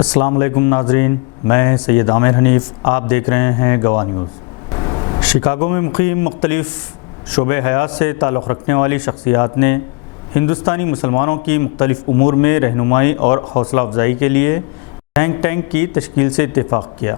السلام علیکم ناظرین، میں سید عامر حنیف، آپ دیکھ رہے ہیں گواہ نیوز۔ شکاگو میں مقیم مختلف شعبہ حیات سے تعلق رکھنے والی شخصیات نے ہندوستانی مسلمانوں کی مختلف امور میں رہنمائی اور حوصلہ افزائی کے لیے تھنک ٹینک کی تشکیل سے اتفاق کیا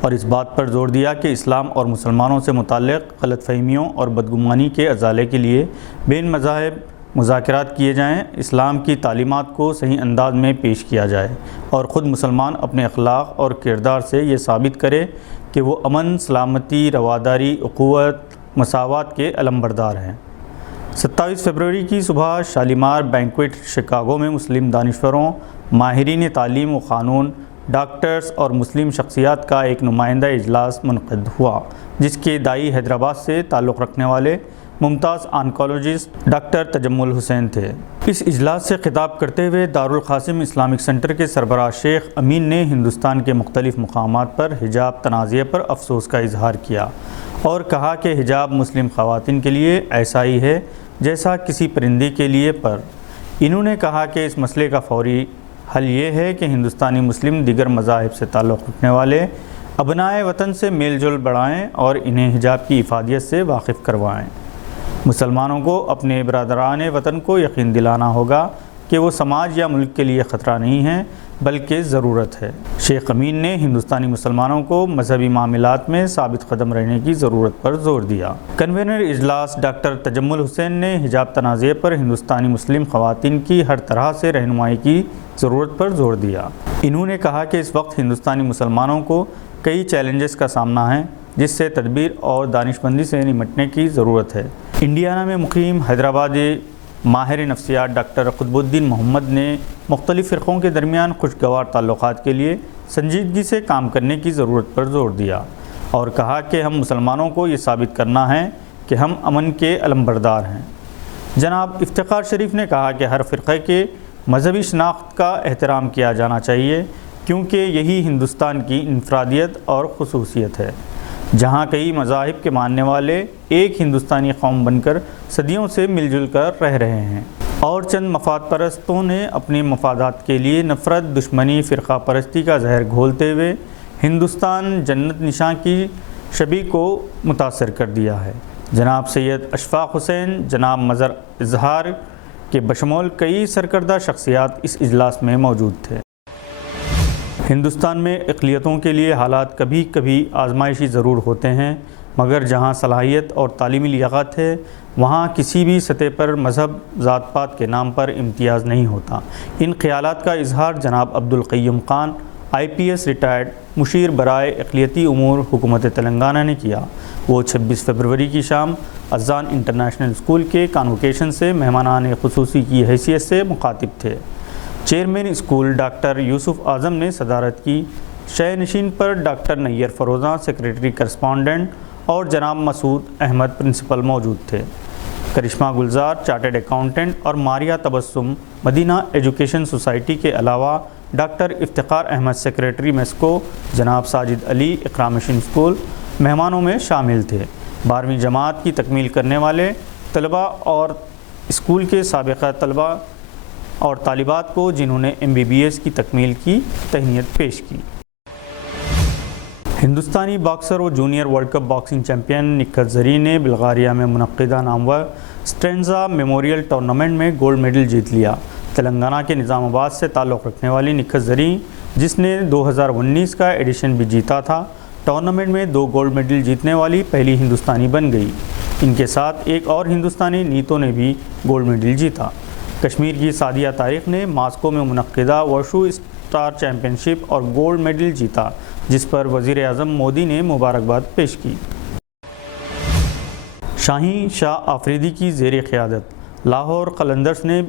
اور اس بات پر زور دیا کہ اسلام اور مسلمانوں سے متعلق غلط فہمیوں اور بدگمانی کے ازالے کے لیے بین مذاہب مذاکرات کیے جائیں، اسلام کی تعلیمات کو صحیح انداز میں پیش کیا جائے اور خود مسلمان اپنے اخلاق اور کردار سے یہ ثابت کرے کہ وہ امن، سلامتی، رواداری، اخوت، مساوات کے علمبردار ہیں۔ 27 فروری کی صبح شالیمار بینکویٹ شکاگو میں مسلم دانشوروں، ماہرین تعلیم و قانون، ڈاکٹرز اور مسلم شخصیات کا ایک نمائندہ اجلاس منعقد ہوا، جس کے داعی حیدرآباد سے تعلق رکھنے والے ممتاز آنکولوجسٹ ڈاکٹر تجمل حسین تھے۔ اس اجلاس سے خطاب کرتے ہوئے دارالقاسم اسلامک سینٹر کے سربراہ شیخ امین نے ہندوستان کے مختلف مقامات پر حجاب تنازعہ پر افسوس کا اظہار کیا اور کہا کہ حجاب مسلم خواتین کے لیے ایسا ہی ہے جیسا کسی پرندے کے لیے پر۔ انہوں نے کہا کہ اس مسئلے کا فوری حل یہ ہے کہ ہندوستانی مسلم دیگر مذاہب سے تعلق رکھنے والے ابنائے وطن سے میل جول بڑھائیں اور انہیں حجاب کی افادیت سے واقف کروائیں۔ مسلمانوں کو اپنے برادران وطن کو یقین دلانا ہوگا کہ وہ سماج یا ملک کے لیے خطرہ نہیں ہیں بلکہ ضرورت ہے۔ شیخ امین نے ہندوستانی مسلمانوں کو مذہبی معاملات میں ثابت قدم رہنے کی ضرورت پر زور دیا۔ کنوینر اجلاس ڈاکٹر تجمل حسین نے حجاب تنازعہ پر ہندوستانی مسلم خواتین کی ہر طرح سے رہنمائی کی ضرورت پر زور دیا۔ انہوں نے کہا کہ اس وقت ہندوستانی مسلمانوں کو کئی چیلنجز کا سامنا ہے جس سے تدبیر اور دانش مندی سے نمٹنے کی ضرورت ہے۔ انڈیانا میں مقیم حیدرآبادی ماہر نفسیات ڈاکٹر قطب الدین محمد نے مختلف فرقوں کے درمیان خوشگوار تعلقات کے لیے سنجیدگی سے کام کرنے کی ضرورت پر زور دیا اور کہا کہ ہم مسلمانوں کو یہ ثابت کرنا ہے کہ ہم امن کے علمبردار ہیں۔ جناب افتخار شریف نے کہا کہ ہر فرقے کے مذہبی شناخت کا احترام کیا جانا چاہیے کیونکہ یہی ہندوستان کی انفرادیت اور خصوصیت ہے، جہاں کئی مذاہب کے ماننے والے ایک ہندوستانی قوم بن کر صدیوں سے مل جل کر رہ رہے ہیں اور چند مفاد پرستوں نے اپنے مفادات کے لیے نفرت، دشمنی، فرقہ پرستی کا زہر گھولتے ہوئے ہندوستان جنت نشاں کی شبیہ کو متاثر کر دیا ہے۔ جناب سید اشفاق حسین، جناب مظہر اظہار کے بشمول کئی سرکردہ شخصیات اس اجلاس میں موجود تھے۔ ہندوستان میں اقلیتوں کے لیے حالات کبھی کبھی آزمائشی ضرور ہوتے ہیں، مگر جہاں صلاحیت اور تعلیمی لیاقت ہے وہاں کسی بھی سطح پر مذہب، ذات پات کے نام پر امتیاز نہیں ہوتا۔ ان خیالات کا اظہار جناب عبدالقیوم خان، IPS ریٹائرڈ مشیر برائے اقلیتی امور حکومت تلنگانہ نے کیا۔ وہ 26 فروری کی شام اذان انٹرنیشنل اسکول کے کانوکیشن سے مہمانان خصوصی کی حیثیت سے مخاطب تھے۔ چیئرمین اسکول ڈاکٹر یوسف اعظم نے صدارت کی۔ شہ نشین پر ڈاکٹر نیر فروزاں سیکریٹری کرسپونڈنٹ اور جناب مسعود احمد پرنسپل موجود تھے۔ کرشمہ گلزار چارٹرڈ اکاؤنٹنٹ اور ماریہ تبسم مدینہ ایجوکیشن سوسائٹی کے علاوہ ڈاکٹر افتخار احمد سیکریٹری میسکو، جناب ساجد علی اقرا مشن اسکول مہمانوں میں شامل تھے۔ 12ویں جماعت کی تکمیل کرنے والے طلباء اور اسکول کے سابقہ طلباء اور طالبات کو جنہوں نے MBBS کی تکمیل کی تہنیت پیش کی۔ ہندوستانی باکسر و junior world cup boxing champion Nikhat Zareen نے بلغاریہ میں منعقدہ نامور اسٹرینزا میموریل ٹورنامنٹ میں گولڈ میڈل جیت لیا۔ تلنگانہ کے نظام آباد سے تعلق رکھنے والی نکھت زریں، جس نے 2019 کا ایڈیشن بھی جیتا تھا، ٹورنامنٹ میں 2 گولڈ میڈل جیتنے والی پہلی ہندوستانی بن گئی۔ ان کے ساتھ ایک اور ہندوستانی نیتو نے بھی گولڈ میڈل جیتا۔ کشمیر کی سعدیہ طارق نے ماسکو میں منعقدہ وشو اسٹار چیمپئن شپ اور گولڈ میڈل جیتا، جس پر وزیر اعظم مودی نے مبارکباد پیش کی۔ شاہین شاہ آفریدی کی زیر قیادت لاہور قلندرز نے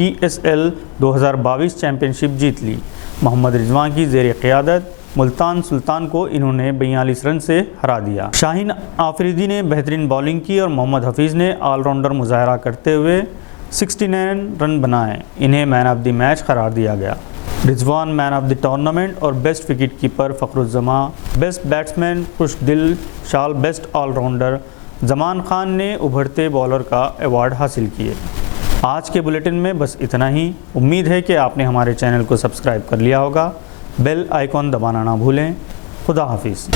PSL 2022 چیمپئن شپ جیت لی۔ محمد رضوان کی زیر قیادت ملتان سلطان کو انہوں نے 42 رن سے ہرا دیا۔ شاہین آفریدی نے بہترین بالنگ کی اور محمد حفیظ نے آل راؤنڈر مظاہرہ کرتے ہوئے 69 رن بنائے۔ انہیں مین آف دی میچ قرار دیا گیا۔ رضوان مین آف دی ٹورنامنٹ اور بیسٹ وکٹ کیپر فخر الزماں، بیسٹ بیٹسمین خوش دل شال، best all rounder Zaman Khan نے ابھرتے بالر کا ایوارڈ حاصل کیے۔ آج کے بلیٹن میں بس اتنا ہی۔ امید ہے کہ آپ نے ہمارے چینل کو سبسکرائب کر لیا ہوگا۔ بیل آئیکن دبانا نہ بھولیں۔ خدا حافظ۔